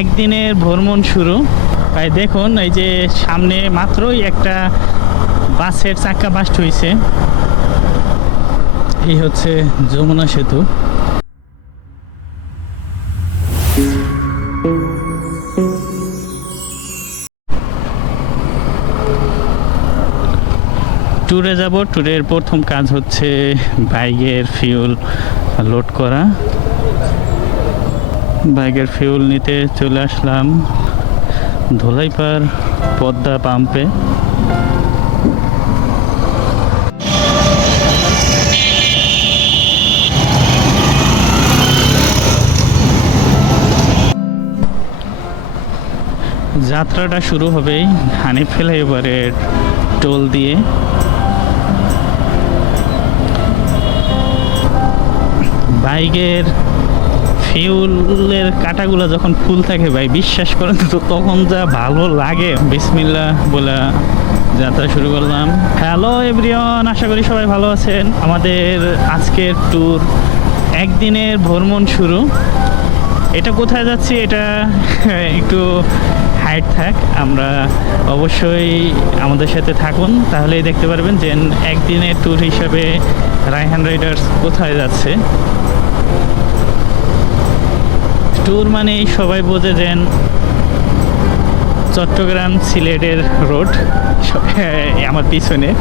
একদিনের ভ্রমণ শুরু। তাই দেখুন, এই যে সামনে মাত্রই একটা বাসের চাক্কা বাস্ট হয়েছে এই হচ্ছে যমুনা সেতু। ট্যুরে যাব। ট্যুরের প্রথম কাজ হচ্ছে বাইকের ফিউল লোড করা। বাইকের ফিউল নিতে চলে আসলাম ধোলাইপাড় পদ্মা পাম্পে যাত্রাটা শুরু হবে হানিফ ফ্লাইওভারের টোল দিয়ে। বাইকের ফিউলের কাটাগুলো যখন ফুল থাকে ভাই, বিশ্বাস করেন তো তখন যা ভালো লাগে। বিসমিল্লা বলে যাত্রা শুরু করলাম। হ্যালো এভরিওয়ান আশা করি সবাই ভালো আছেন। আমাদের আজকের ট্যুর একদিনের ভ্রমণ শুরু। এটা কোথায় যাচ্ছি এটা একটু হাইট থাক। আমরা অবশ্যই আমাদের সাথে থাকুন। তাহলেই দেখতে পারবেন যে একদিনের ট্যুর হিসাবে রায়হান রাইডার্স কোথায় যাচ্ছে। ট্যুর মানেই সবাই বোঝে যেন চট্টগ্রাম সিলেটের রোড। আমার পিছনে।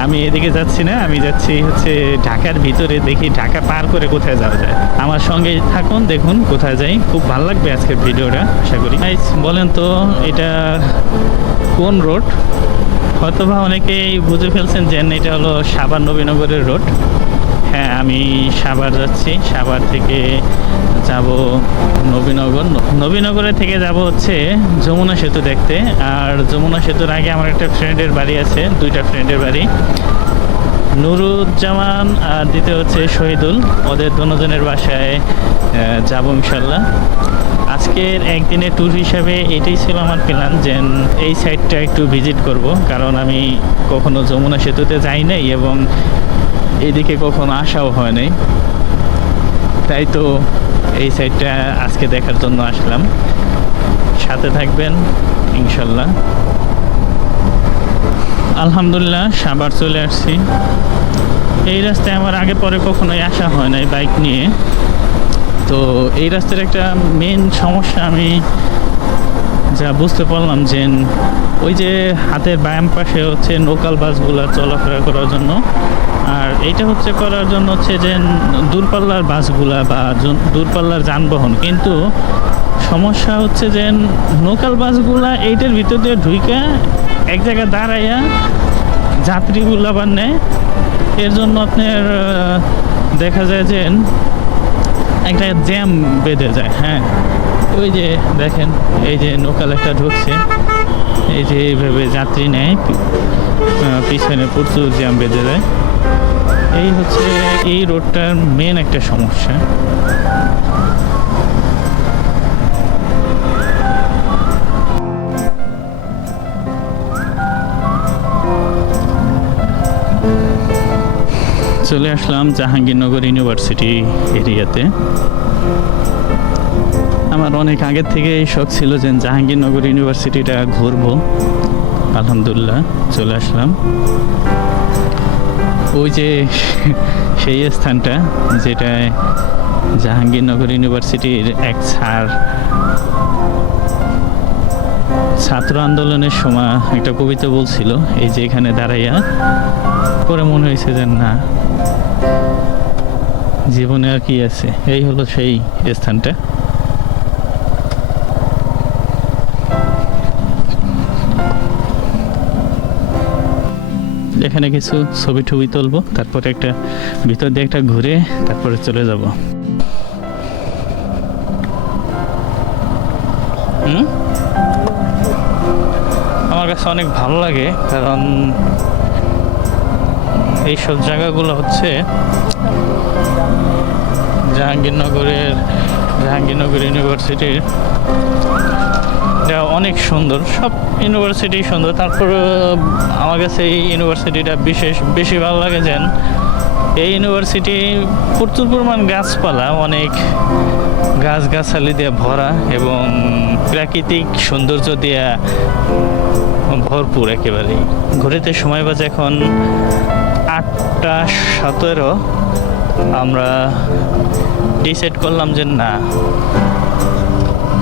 আমি এদিকে যাচ্ছি না, আমি যাচ্ছি হচ্ছে ঢাকার ভিতরে, দেখি ঢাকা পার করে কোথায় যাওয়া যায়। আমার সঙ্গে থাকুন, দেখুন কোথায় যাই। খুব ভালো লাগবে আজকের ভিডিওটা, আশা করি। বলেন তো, এটা কোন রোড? হয়তোবা অনেকেই বুঝে ফেলছেন যে এটা হলো সাভার নবীনগরের রোড। হ্যাঁ আমি সাভার যাচ্ছি। সাভার থেকে যাব নবীনগর। নবীনগরে থেকে যাব হচ্ছে যমুনা সেতু দেখতে। আর যমুনা সেতুর আগে আমার একটা ফ্রেন্ডের বাড়ি আছে, দুইটা ফ্রেন্ডের বাড়ি। নুরুজ্জামান আর দ্বিতীয় হচ্ছে শহীদুল। ওদের দুজনের বাসায় যাব ইনশাল্লাহ আজকের একদিনের ট্যুর হিসাবে এটাই ছিল আমার প্ল্যান যে এই সাইডটা একটু ভিজিট করব। কারণ আমি কখনো যমুনা সেতুতে যাই নাই এবং এদিকে কখনো আসাও হয় নাই। তাই তো এই সাইডটা আজকে দেখার জন্য আসলাম। সাথে থাকবেন, ইনশাল্লাহ। আলহামদুলিল্লাহ সাবার চলে আসছি। এই রাস্তায় আমার আগে পরে কখনোই আসা হয় নাই বাইক নিয়ে। তো এই রাস্তার একটা মেন সমস্যা আমি যা বুঝতে পারলাম যে ওই যে হাতের বায়াম পাশে হচ্ছে লোকাল বাসগুলো চলাফেরা করার জন্য আর এইটা হচ্ছে করার জন্য হচ্ছে যে দূরপাল্লার বাসগুলা বা দূরপাল্লার যানবাহন, কিন্তু সমস্যা হচ্ছে যে লোকাল বাসগুলা এইটার ভিতর দিয়ে ঢুইকা এক জায়গায় দাঁড়াইয়া যাত্রীগুলা আবার নেয় এর জন্য আপনার দেখা যায় যে একটা জ্যাম বেঁধে যায় হ্যাঁ। ওই যে দেখেন, এই যে লোকাল একটা ঢুকছে। এই যে এইভাবে যাত্রী নেয় পিছনে প্রচুর জ্যাম বেঁধে যায়। এই হচ্ছে এই রোডটার মেন একটা সমস্যা। চলে আসলাম জাহাঙ্গীরনগর ইউনিভার্সিটি এরিয়াতে। আমার অনেক আগের থেকে শখ ছিল যে জাহাঙ্গীরনগর ইউনিভার্সিটিটা ঘুরবো। আলহামদুলিল্লাহ, চলে আসলাম। ওই যে সেই স্থানটা যেটা জাহাঙ্গীরনগর ইউনিভার্সিটির এক স্যার ছাত্র আন্দোলনের সময় একটা কবিতা বলছিল, এই যে এখানে দাঁড়াইয়া পরে মনে হয়েছে যে না, জীবনে আর কি আছে। এই হলো সেই স্থানটা। এখানে কিছু ছবি টবি তুলবো, তারপরে একটা ভিতর দিয়ে একটা ঘুরে তারপরে চলে যাব। আমার কাছে অনেক ভালো লাগে, কারণ এইসব জায়গাগুলো হচ্ছে জাহাঙ্গীরনগরের জাহাঙ্গীরনগর ইউনিভার্সিটির অনেক সুন্দর, সব ইউনিভার্সিটি সুন্দর। তারপর আমার কাছে এই ইউনিভার্সিটিটা বিশেষ, বেশি ভালো লাগে যেন এই ইউনিভার্সিটি প্রচুর পরিমাণ গাছপালা, অনেক গাছগাছালি দিয়ে ভরা এবং প্রাকৃতিক সৌন্দর্য দিয়া ভরপুর একেবারে। ঘুরেতে সময় বাজে এখন আটটা সতেরো। আমরা ডিসাইড করলাম যে না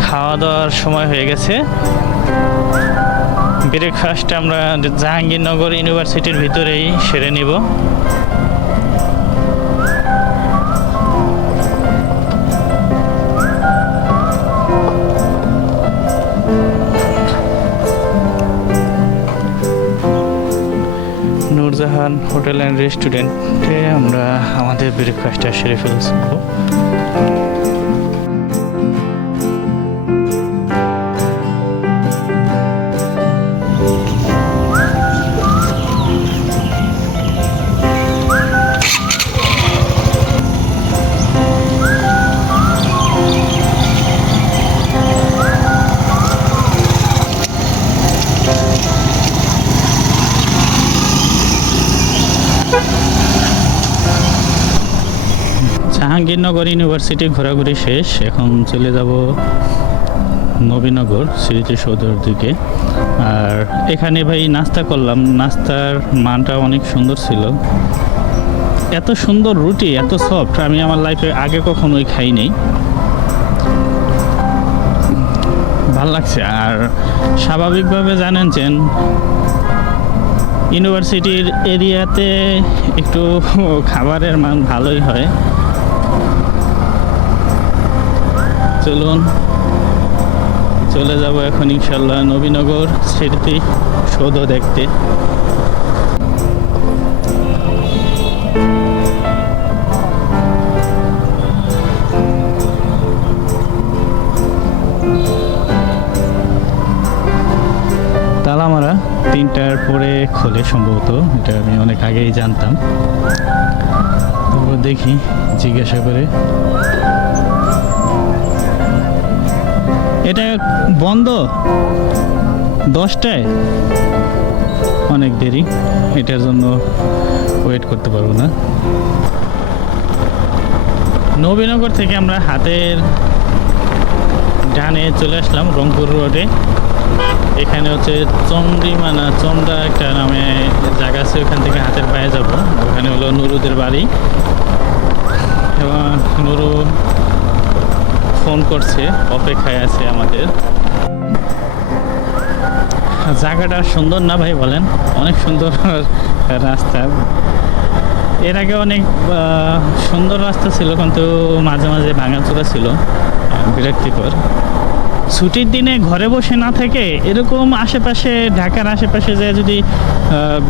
খাওয়া দাওয়ার সময় হয়ে গেছে। ব্রেকফাস্ট আমরা জাহাঙ্গীরনগর ইউনিভার্সিটির ভিতরেই সেরে নিব। নূরজাহান হোটেল অ্যান্ড রেস্টুরেন্টে আমরা আমাদের ব্রেকফাস্টটা সেরে ফেলছি। জাহাঙ্গীরনগর ইউনিভার্সিটি ঘোরাঘুরি শেষ। এখন চলে যাব নবীনগর স্মৃতিসৌধের দিকে। আর এখানে ভাই নাস্তা করলাম। নাস্তার মানটা অনেক সুন্দর ছিল। এত সুন্দর রুটি, এত সফট আমি আমার লাইফে আগে কখনোই খাই খাইনি। ভালো লাগছে। আর স্বাভাবিকভাবে জানেন যে ইউনিভার্সিটির এরিয়াতে একটু খাবারের মান ভালোই হয়। চলুন। চলে যাব এখন ইনশাল্লাহ নবীনগর স্মৃতি সৌধ দেখতে। তালামারা তিনটার পরে খোলে সম্ভবত, এটা আমি অনেক আগেই জানতাম। দেখি, জিজ্ঞাসা করে এটা বন্ধ? দশটায়? অনেক দেরি। এটার জন্য ওয়েট করতে পারব না। নবীনগর থেকে আমরা হাতের ডানে চলে আসলাম রংপুর রোডে। এখানে হচ্ছে চন্দ্রিমানা চন্দ্রা একটা নামে জায়গা আছে, ওখান থেকে হাতের পায়ে যাব। ওখানে হলো নুরুদের বাড়ি। এবং নুরু ফোন করছে, অপেক্ষায় আছে আমাদের। জায়গাটা সুন্দর না ভাই বলেন? অনেক সুন্দর রাস্তা। এর আগে অনেক সুন্দর রাস্তা ছিল, কিন্তু মাঝে মাঝে ভাঙাচোরা ছিল বিরক্তিকর। ছুটির দিনে ঘরে বসে না থেকে এরকম আশেপাশে, ঢাকার আশেপাশে যে যদি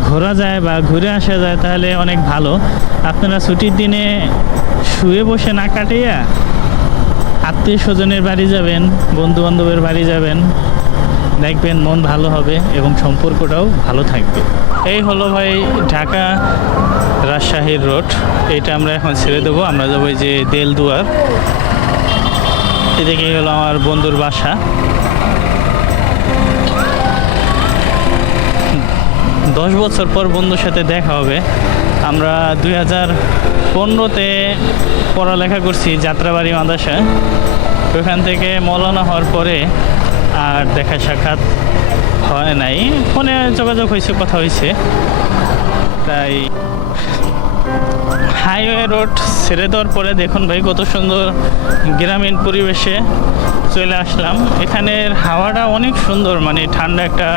ঘোরা যায় বা ঘুরে আসা যায়, তাহলে অনেক ভালো। আপনারা ছুটির দিনে শুয়ে বসে না কাটিয়ে আত্মীয় স্বজনের বাড়ি যাবেন বন্ধু বান্ধবের বাড়ি যাবেন, দেখবেন মন ভালো হবে এবং সম্পর্কটাও ভালো থাকবে। এই হলো ভাই ঢাকা রাজশাহীর রোড। এটা আমরা এখন ছেড়ে দেবো। আমরা যাব যে দেলদুয়ার। এদিকে হলো আমার বন্ধুর বাসা। দশ বছর পর বন্ধুর সাথে দেখা হবে। আমরা দুই হাজার পনেরোতে পড়ালেখা করছি যাত্রাবাড়ি মাদ্রাসায় ওখান থেকে মৌলানা হওয়ার পরে আর দেখা সাক্ষাৎ হয় নাই। ফোনে যোগাযোগ হয়েছে, কথা হয়েছে। তাই হাইওয়ে রোড ছেড়ে দেওয়ার পরে দেখুন ভাই, কত সুন্দর গ্রামীণ পরিবেশে চলে আসলাম। এখানের হাওয়াটা অনেক সুন্দর মানে ঠান্ডা একটা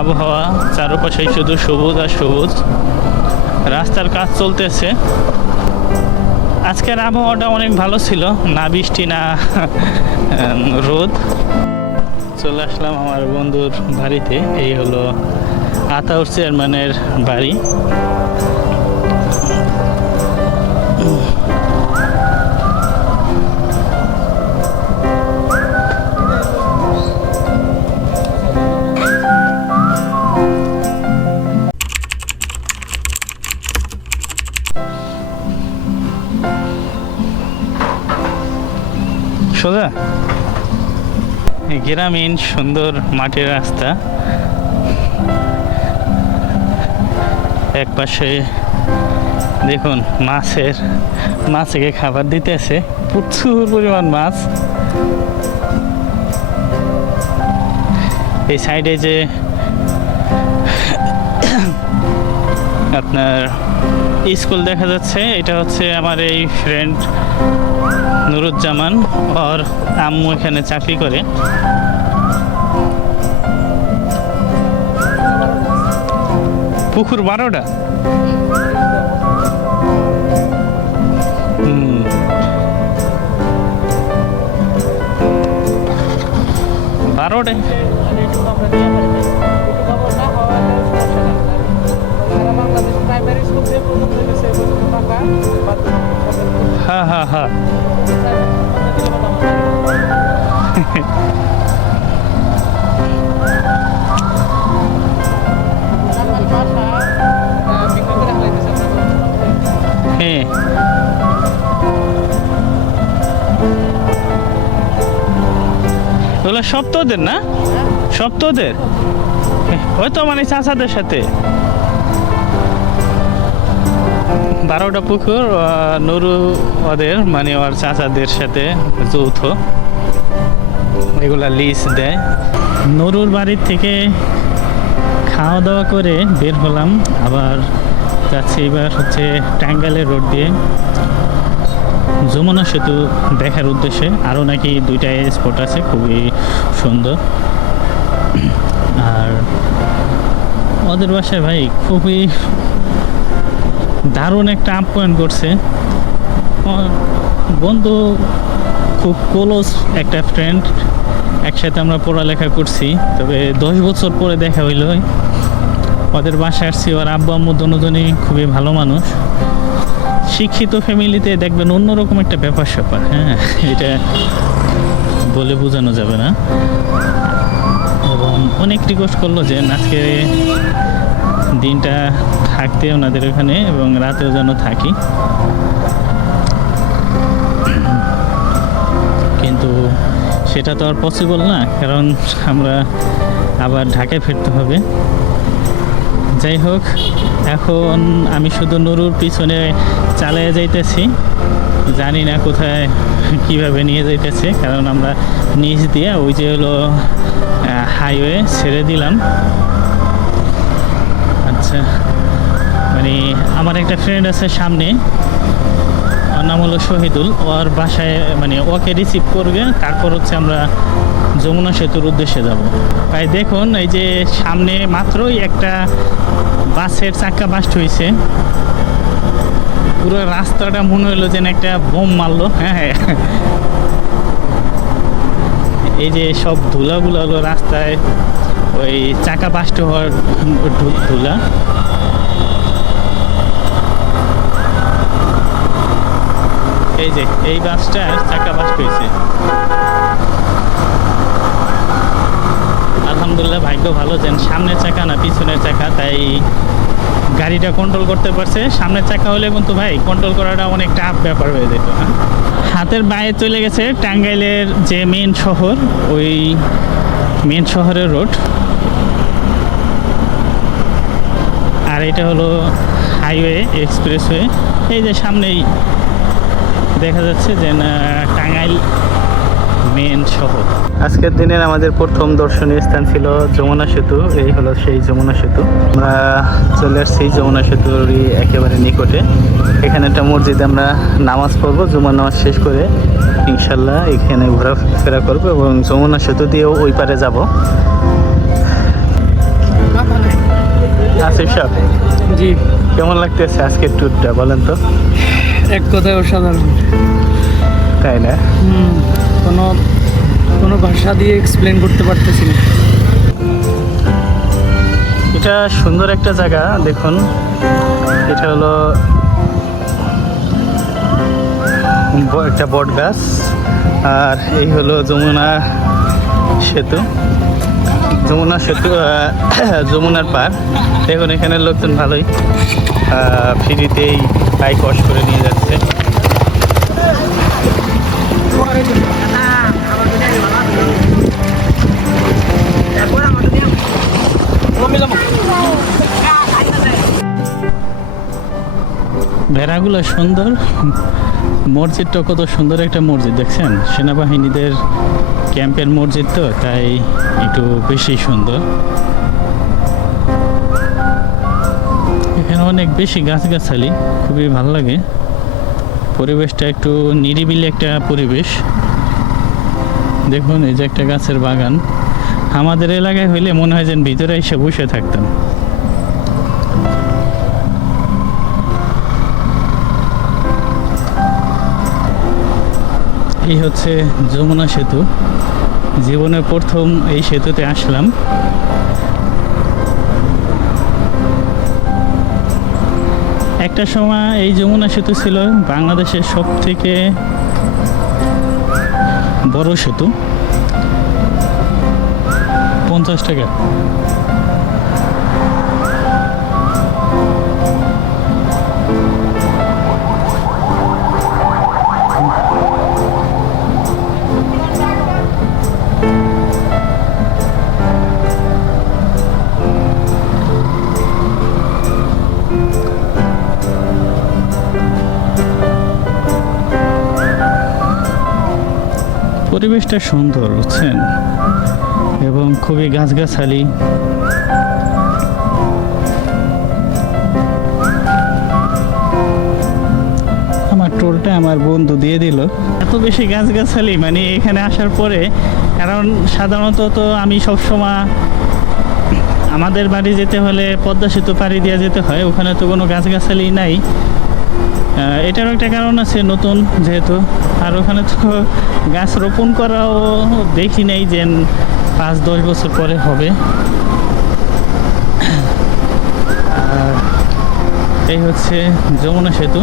আবহাওয়া, চারপাশে শুধু সবুজ আর সবুজ। রাস্তার কাজ চলতেছে। আজকের আবহাওয়াটা অনেক ভালো ছিল, না বৃষ্টি, না রোদ। চলে আসলাম আমার বন্ধুর বাড়িতে, এই হলো আতাউর চেয়ারম্যানের বাড়ি। সোজা? গ্রামীণ সুন্দর মাটির রাস্তা। এক পাশে দেখুন মাছের, মাছকে খাবার দিতেছে। প্রচুর পরিমাণ মাছ। এই সাইডে যে আপনার স্কুল দেখা যাচ্ছে। এটা হচ্ছে আমার এই ফ্রেন্ড নুরুজ্জামান। ওর আম্মু এখানে চাকরি করে। পুকুর বারোটা? বারোটা ওগুলো সব না? সব তোদের? হয়তো মানে চাচাদের সাথে। বারোটা পুকুর নুরু ওদের মানে ওর চাচাদের সাথে যৌথ। এগুলা লিজ দেয়। নুরুর বাড়ির থেকে খাওয়া দাওয়া করে বের হলাম, আবার যাচ্ছি এবার হচ্ছে টাঙ্গাইলের রোড দিয়ে। যমুনা সেতু দেখার উদ্দেশ্যে আরও নাকি দুইটা স্পট আছে, খুবই সুন্দর। আর ওদের বাসায় ভাই খুবই দারুণ একটা আপ্যায়ন করছে। বন্ধু খুব ক্লোজ একটা ফ্রেন্ড একসাথে আমরা পড়ালেখা করছি। তবে দশ বছর পরে দেখা হইল। ওদের বাসায় আসছি, ওর আব্বু আম্মু দুজনই খুবই ভালো মানুষ। শিক্ষিত ফ্যামিলিতে দেখবেন অন্যরকম একটা ব্যাপার স্যাপার হ্যাঁ? এটা বলে বোঝানো যাবে না। এবং অনেক রিকোয়েস্ট করল যে, আজকে দিনটা থাকতে ওনাদের ওখানে এবং রাতেও যেন থাকি। সেটা তো আর পসিবল না, কারণ আমরা আবার ঢাকায় ফিরতে হবে। যাই হোক, এখন আমি শুধু নুরুর পিছনে চালিয়ে যাইতেছি। জানি না কোথায়, কীভাবে নিয়ে যাইতেছে, কারণ আমরা নিচ দিয়ে ওই যে হলো হাইওয়ে ছেড়ে দিলাম। আচ্ছা মানে আমার একটা ফ্রেন্ড আছে সামনে নাম হলো শহীদুল। ওর বাসায় মানে ওকে রিসিভ করবে, তারপর হচ্ছে আমরা যমুনা সেতুর উদ্দেশ্যে যাব। ভাই, দেখুন, এই যে সামনে মাত্রই একটা বাসের চাক্কা বাস্ট হয়েছে পুরো রাস্তাটা মনে হলো যেন একটা বোম মারলো হ্যাঁ হ্যাঁ। এই যে সব ধুলাগুলো হলো রাস্তায়, ওই চাকা বাস্ট হওয়ার ধুলা। এই যে, এই বাসটা চাকা বাস্ট হয়েছে আলহামদুলিল্লাহ, ভাগ্য ভালো যেন সামনের চাকা না পিছনের চাকা, তাই গাড়িটা কন্ট্রোল করতে পারছে। সামনের চাকা হলে কিন্তু ভাই কন্ট্রোল করাটা অনেক টাফ ব্যাপার হয়ে যেত? হাতের বাইরে চলে গেছে টাঙ্গাইলের যে মেন শহর, ওই মেন শহরের রোড আর এটা হলো হাইওয়ে এক্সপ্রেসওয়ে এই যে সামনেই দেখা যাচ্ছে যে টাঙ্গাইল মেন শহর। আজকের দিনের আমাদের প্রথম দর্শনীয় স্থান ছিল যমুনা সেতু। এই হলো সেই যমুনা সেতু। আমরা চলে আসছি যমুনা সেতুরই একেবারে নিকটে। এখানে একটা মসজিদে আমরা নামাজ পড়ব জুমার নামাজ শেষ করে ইনশাল্লাহ এখানে ঘোরাফেরা করব এবং যমুনা সেতু দিয়েও ওই পারে যাব। আসিফ সাহেব জি। কেমন লাগতেছে আজকের ট্যুরটা বলেন তো? এক কথায় অসাধারণ। তাই না? হুম, কোনো কোনো ভাষা দিয়ে এক্সপ্লেন করতে পারতেছি না। এটা সুন্দর একটা জায়গা দেখুন। এটা হলো একটা বট গাছ আর এই হলো যমুনা সেতু। যমুনা সেতু যমুনার পার দেখুন এখানে লোকজন ভালোই। ফ্রিতেই বাইক ওয়াশ করে নিয়ে যাচ্ছে। ভেড়াগুলো সুন্দর। মসজিদটা কত সুন্দর একটা মসজিদ, দেখছেন? সেনাবাহিনীদের ক্যাম্পের মসজিদ তো, তাই একটু বেশি সুন্দর। অনেক বেশি গাছগাছালি, খুবই ভালো লাগে। পরিবেশটা একটু নিরিবিলি একটা পরিবেশ। দেখুন, এই যে একটা গাছের বাগান। আমাদের এলাকায় হইলে মনে হয় যেন ভিতরে এসে বসে থাকতাম। এই হচ্ছে যমুনা সেতু। জীবনে প্রথম এই সেতুতে আসলাম। একটা সময় এই যমুনা সেতু ছিল বাংলাদেশের সব থেকে বড় সেতু। পঞ্চাশ টাকা। পরিবেশটা সুন্দর, বুঝছেন? এবং খুবই গাছগাছালি। আমার টোলটা আমার বন্ধু দিয়ে দিল। এত বেশি গাছগাছালি মানে এখানে আসার পরে, কারণ সাধারণত তো আমি সবসময় আমাদের বাড়ি যেতে হলে পদ্মা সেতু পাড়ি দিয়ে যেতে হয়, ওখানে তো কোনো গাছগাছালি নাই। এটারও একটা কারণ আছে নতুন যেহেতু। আর ওখানে তো গাছ রোপণ করাও দেখি নেই যে পাঁচ, দশ বছর পরে হবে। এই হচ্ছে যমুনা সেতু।